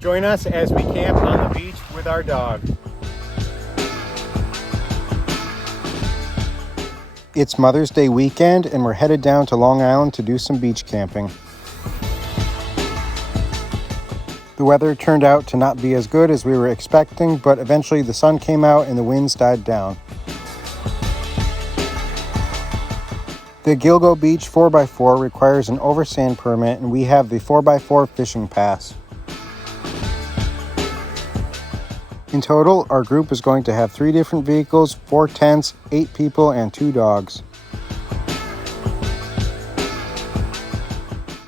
Join us as we camp on the beach with our dog. It's Mother's Day weekend and we're headed down to Long Island to do some beach camping. The weather turned out to not be as good as we were expecting, but eventually the sun came out and the winds died down. The Gilgo Beach 4x4 requires an oversand permit, and we have the 4x4 fishing pass. In total, our group is going to have 3 different vehicles, 4 tents, 8 people, and 2 dogs.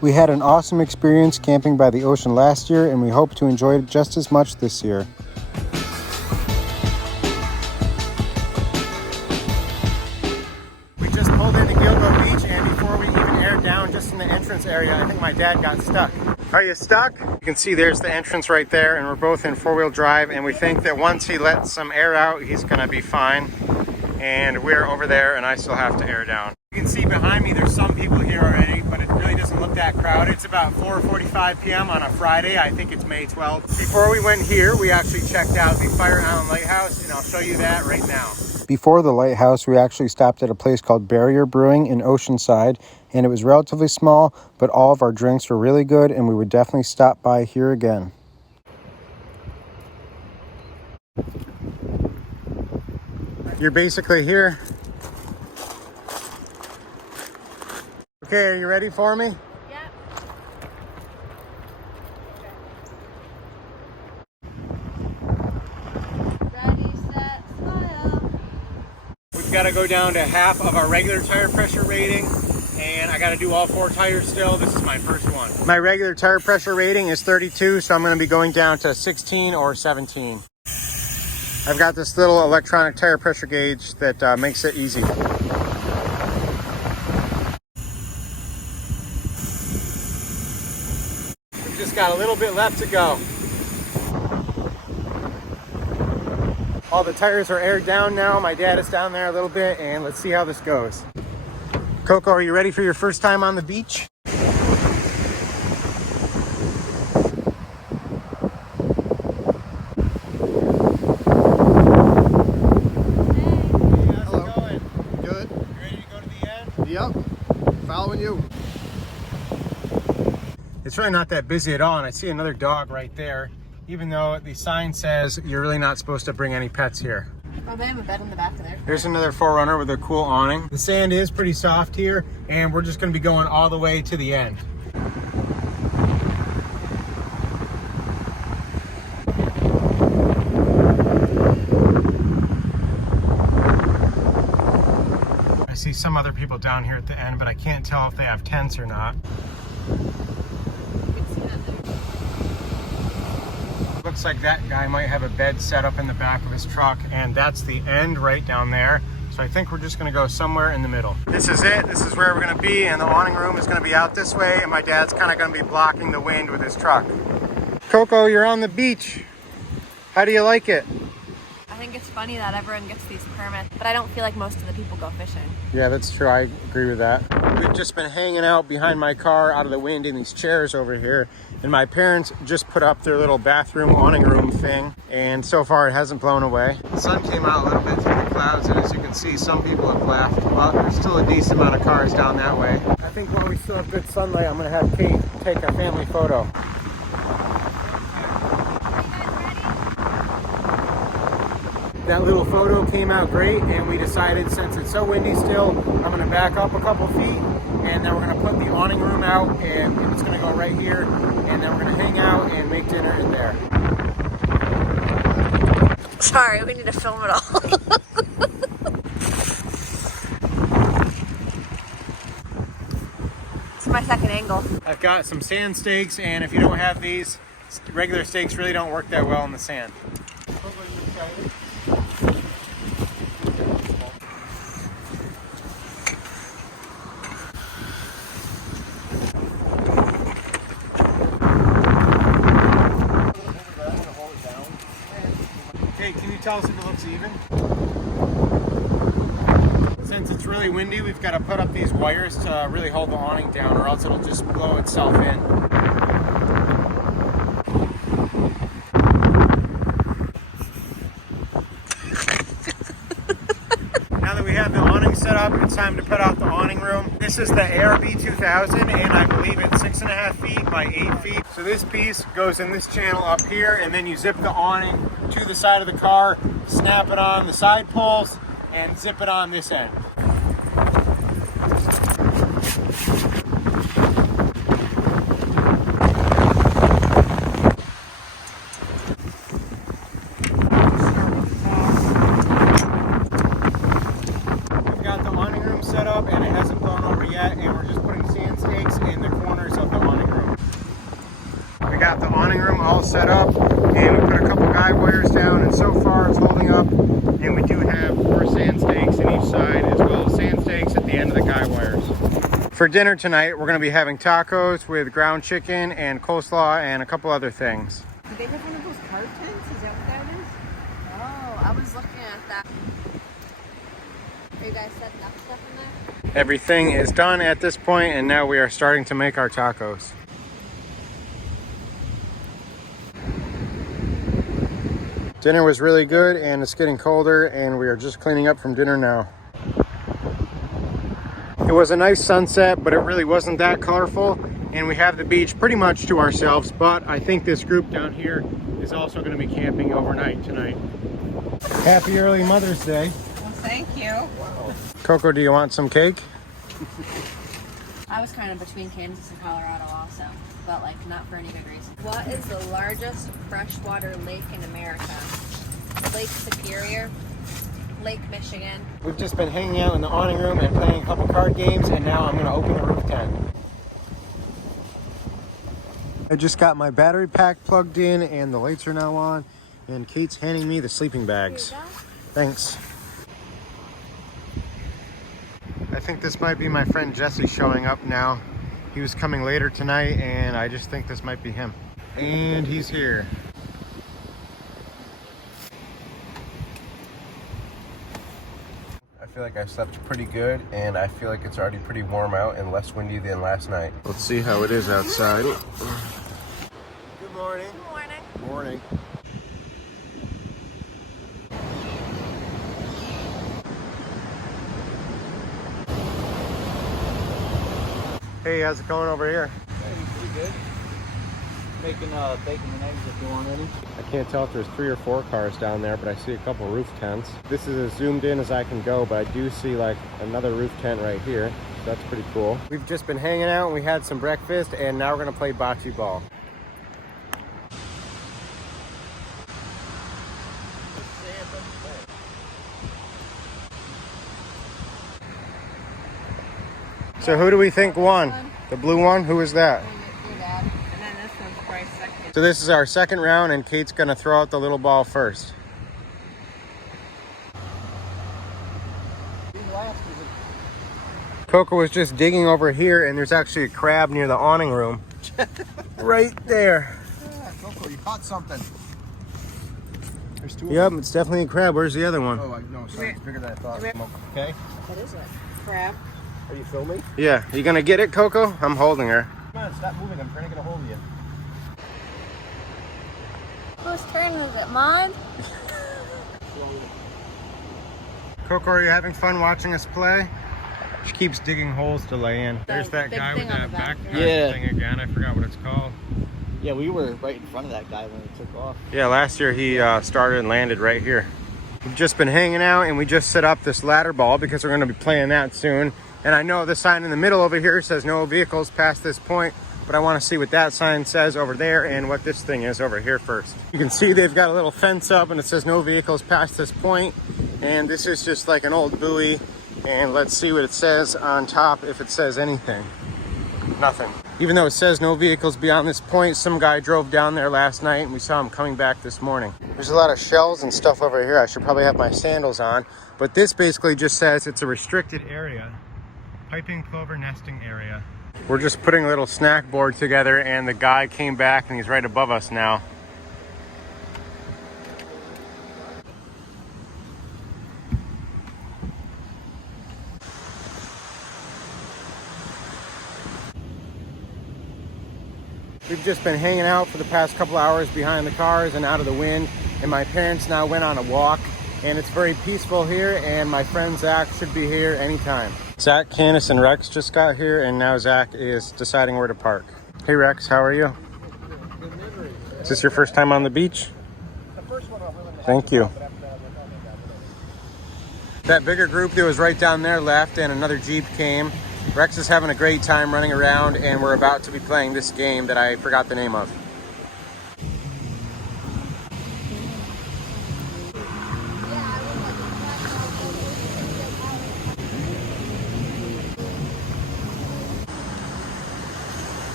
We had an awesome experience camping by the ocean last year, and we hope to enjoy it just as much this year. We just pulled into Gilgo Beach, and before we even aired down, just in the entrance area, I think my dad got stuck. Are you stuck? You can see there's the entrance right there, and we're both in 4-wheel drive, and we think that once he lets some air out, he's gonna be fine. And we're over there, and I still have to air down. You can see behind me, there's some people here already, but it really doesn't look that crowded. It's about 4:45 p.m. on a Friday. I think it's May 12th. Before we went here, we actually checked out the Fire Island Lighthouse, and I'll show you that right now. Before the lighthouse, we actually stopped at a place called Barrier Brewing in Oceanside, and it was relatively small, but all of our drinks were really good, and we would definitely stop by here again. You're basically here. Okay, are you ready for me? Yep. Ready, set, smile. We've got to go down to half of our regular tire pressure rating, and I got to do all 4 tires still. This is my first one. My regular tire pressure rating is 32, so I'm going to be going down to 16 or 17. I've got this little electronic tire pressure gauge that makes it easy. We've just got a little bit left to go. All the tires are aired down now. My dad is down there a little bit, and let's see how this goes. Coco, are you ready for your first time on the beach? Yep, following you. It's really not that busy at all, and I see another dog right there, even though the sign says you're really not supposed to bring any pets here. Oh, they have a bed in the back of there. There's another 4Runner with a cool awning. The sand is pretty soft here, and we're just going to be going all the way to the end. I see some other people down here at the end, but I can't tell if they have tents or not. Looks like that guy might have a bed set up in the back of his truck, and that's the end right down there. So I think we're just gonna go somewhere in the middle. This is it, this is where we're gonna be, and the awning room is gonna be out this way, and my dad's kinda gonna be blocking the wind with his truck. Coco, you're on the beach. How do you like it? I think it's funny that everyone gets these permits, but I don't feel like most of the people go fishing. Yeah, that's true. I agree with that. We've just been hanging out behind my car out of the wind in these chairs over here. And my parents just put up their little bathroom awning room thing. And so far it hasn't blown away. The sun came out a little bit through the clouds. And as you can see, some people have left. But there's still a decent amount of cars down that way. I think while we still have good sunlight, I'm going to have Kate take a family photo. That little photo came out great, and we decided since it's so windy still, I'm gonna back up a couple feet, and then we're gonna put the awning room out, and it's gonna go right here, and then we're gonna hang out and make dinner in there. Sorry, we need to film it all. It's my second angle. I've got some sand stakes, and if you don't have these, regular stakes really don't work that well in the sand. Can you tell us if it looks even? Since it's really windy, we've got to put up these wires to really hold the awning down, or else it'll just blow itself in. up. It's time to put out the awning room. This is the ARB 2000, and I believe it's 6.5 feet by 8 feet. So this piece goes in this channel up here, and then you zip the awning to the side of the car, snap it on the side poles, and zip it on this end. Set up and it hasn't blown over yet, and we're just putting sand stakes in the corners of the awning room. We got the awning room all set up, and we put a couple guide wires down, and so far it's holding up. And we do have 4 sand stakes in each side, as well as sand stakes at the end of the guide wires. For dinner tonight, we're going to be having tacos with ground chicken and coleslaw and a couple other things. Do they have one of those card tents? Is that what that is? Oh, I was looking at that. Are you guys setting up stuff in there? Everything is done at this point, and now we are starting to make our tacos. Dinner was really good, and it's getting colder, and we are just cleaning up from dinner now. It was a nice sunset, but it really wasn't that colorful, and we have the beach pretty much to ourselves, but I think this group down here is also going to be camping overnight tonight. Happy early Mother's Day. Well, thank you. Coco, do you want some cake? I was kind of between Kansas and Colorado also, but like not for any good reason. What is the largest freshwater lake in America? Lake Superior, Lake Michigan. We've just been hanging out in the awning room and playing a couple card games, and now I'm going to open the roof tent. I just got my battery pack plugged in, and the lights are now on, and Kate's handing me the sleeping bags. Here you go. Thanks. I think this might be my friend Jesse showing up now. He was coming later tonight, and I just think this might be him. And he's here. I feel like I slept pretty good, and I feel like it's already pretty warm out and less windy than last night. Let's see how it is outside. Good morning. Good morning. Morning. Hey, how's it going over here? Hey, pretty good. Making bacon and eggs if you want any. I can't tell if there's 3 or 4 cars down there, but I see a couple roof tents. This is as zoomed in as I can go, but I do see like another roof tent right here. So that's pretty cool. We've just been hanging out, and we had some breakfast, and now we're gonna play bocce ball. So who do we think won? The blue one? Who is that? Your dad. And then this one's probably second. So this is our second round, and Kate's gonna throw out the little ball first. Coco was just digging over here, and there's actually a crab near the awning room. Right there. Yeah, Coco, you caught something. There's 2 Yep, it's definitely a crab. Where's the other one? Oh, no, sorry, it's bigger than I thought. Okay. What is it? Crab. Are you filming? Yeah, you gonna get it, Coco? I'm holding her. Come on, stop moving. I'm trying to get a hold of you. Whose turn is it? Mine? Coco, are you having fun watching us play? She keeps digging holes to lay in. There's that big guy with thing on that the back. backpack Yeah. thing again. I forgot what it's called. Yeah, we were right in front of that guy when it took off. Yeah, last year he started and landed right here. We've just been hanging out, and we just set up this ladder ball because we're going to be playing that soon. And I know the sign in the middle over here says no vehicles past this point, but I want to see what that sign says over there and what this thing is over here first. You can see they've got a little fence up, and it says no vehicles past this point. And this is just like an old buoy. And let's see what it says on top, if it says anything. Nothing. Even though it says no vehicles beyond this point, some guy drove down there last night, and we saw him coming back this morning. There's a lot of shells and stuff over here. I should probably have my sandals on. But this basically just says it's a restricted area. Piping plover nesting area. We're just putting a little snack board together, and the guy came back, and he's right above us now. We've just been hanging out for the past couple hours behind the cars and out of the wind, and my parents now went on a walk, and it's very peaceful here, and my friend Zach should be here anytime. Zach, Candace, and Rex just got here, and now Zach is deciding where to park. Hey Rex, how are you? Is this your first time on the beach? Thank you. That bigger group that was right down there left, and another Jeep came. Rex is having a great time running around, and we're about to be playing this game that I forgot the name of.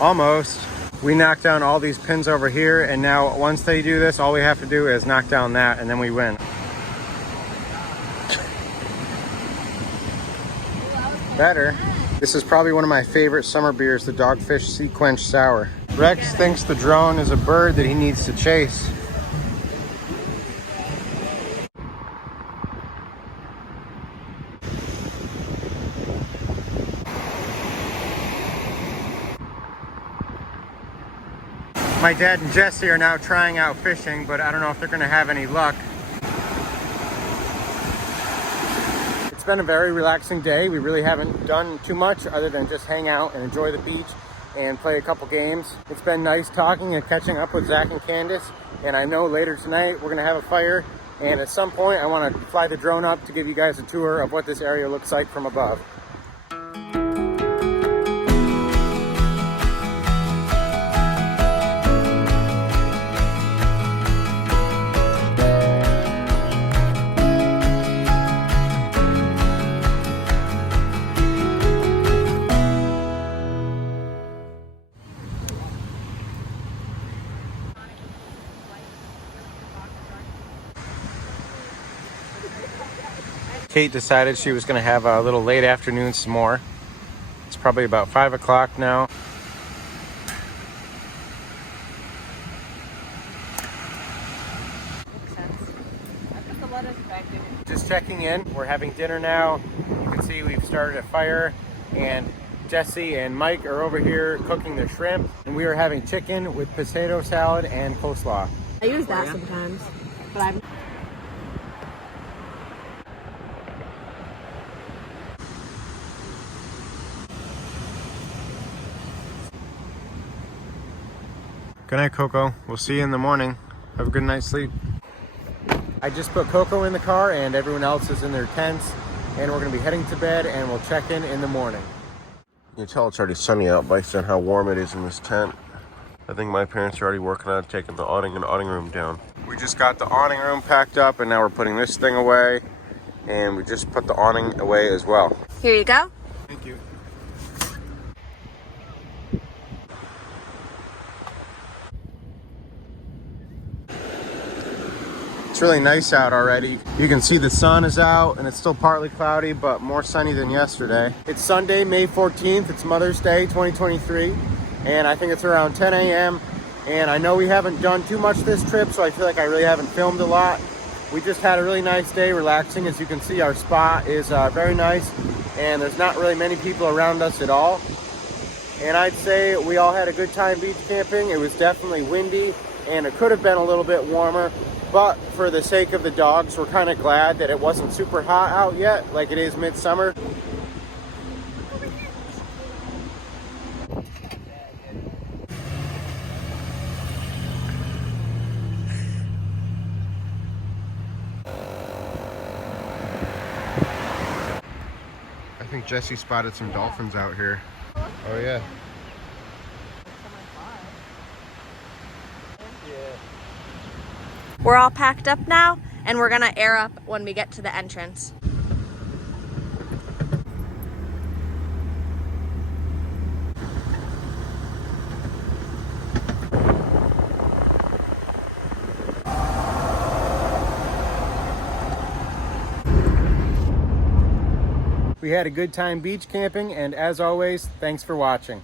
Almost. We knocked down all these pins over here, and now once they do this, all we have to do is knock down that, and then we win. Better. This is probably one of my favorite summer beers, the Dogfish Sea Quench Sour. Rex thinks the drone is a bird that he needs to chase. My dad and Jesse are now trying out fishing, but I don't know if they're gonna have any luck. It's been a very relaxing day. We really haven't done too much other than just hang out and enjoy the beach and play a couple games. It's been nice talking and catching up with Zach and Candace, and I know later tonight we're gonna have a fire, and at some point I wanna fly the drone up to give you guys a tour of what this area looks like from above. Kate decided she was going to have a little late afternoon s'more. It's probably about 5 o'clock now. Makes sense. I put the lettuce back in. Just checking in. We're having dinner now. You can see we've started a fire, and Jesse and Mike are over here cooking the shrimp, and we are having chicken with potato salad and coleslaw. I use that sometimes, but I'm... Good night, Coco. We'll see you in the morning. Have a good night's sleep. I just put Coco in the car, and everyone else is in their tents, and we're gonna be heading to bed, and we'll check in the morning. You can tell it's already sunny out based on how warm it is in this tent. I think my parents are already working on taking the awning and awning room down. We just got the awning room packed up, and now we're putting this thing away, and we just put the awning away as well. Here you go. Thank you. It's really nice out already. You can see the sun is out, and it's still partly cloudy, but more sunny than yesterday. It's Sunday, May 14th. It's Mother's Day 2023, and I think it's around 10 a.m. And I know we haven't done too much this trip, so I feel like I really haven't filmed a lot. We just had a really nice day relaxing. As you can see, our spot is very nice, and there's not really many people around us at all. And I'd say we all had a good time beach camping. It was definitely windy, and it could have been a little bit warmer, but for the sake of the dogs, we're kind of glad that it wasn't super hot out yet, like it is midsummer. I think Jesse spotted some dolphins out here. Oh yeah. We're all packed up now, and we're gonna air up when we get to the entrance. We had a good time beach camping, and as always, thanks for watching.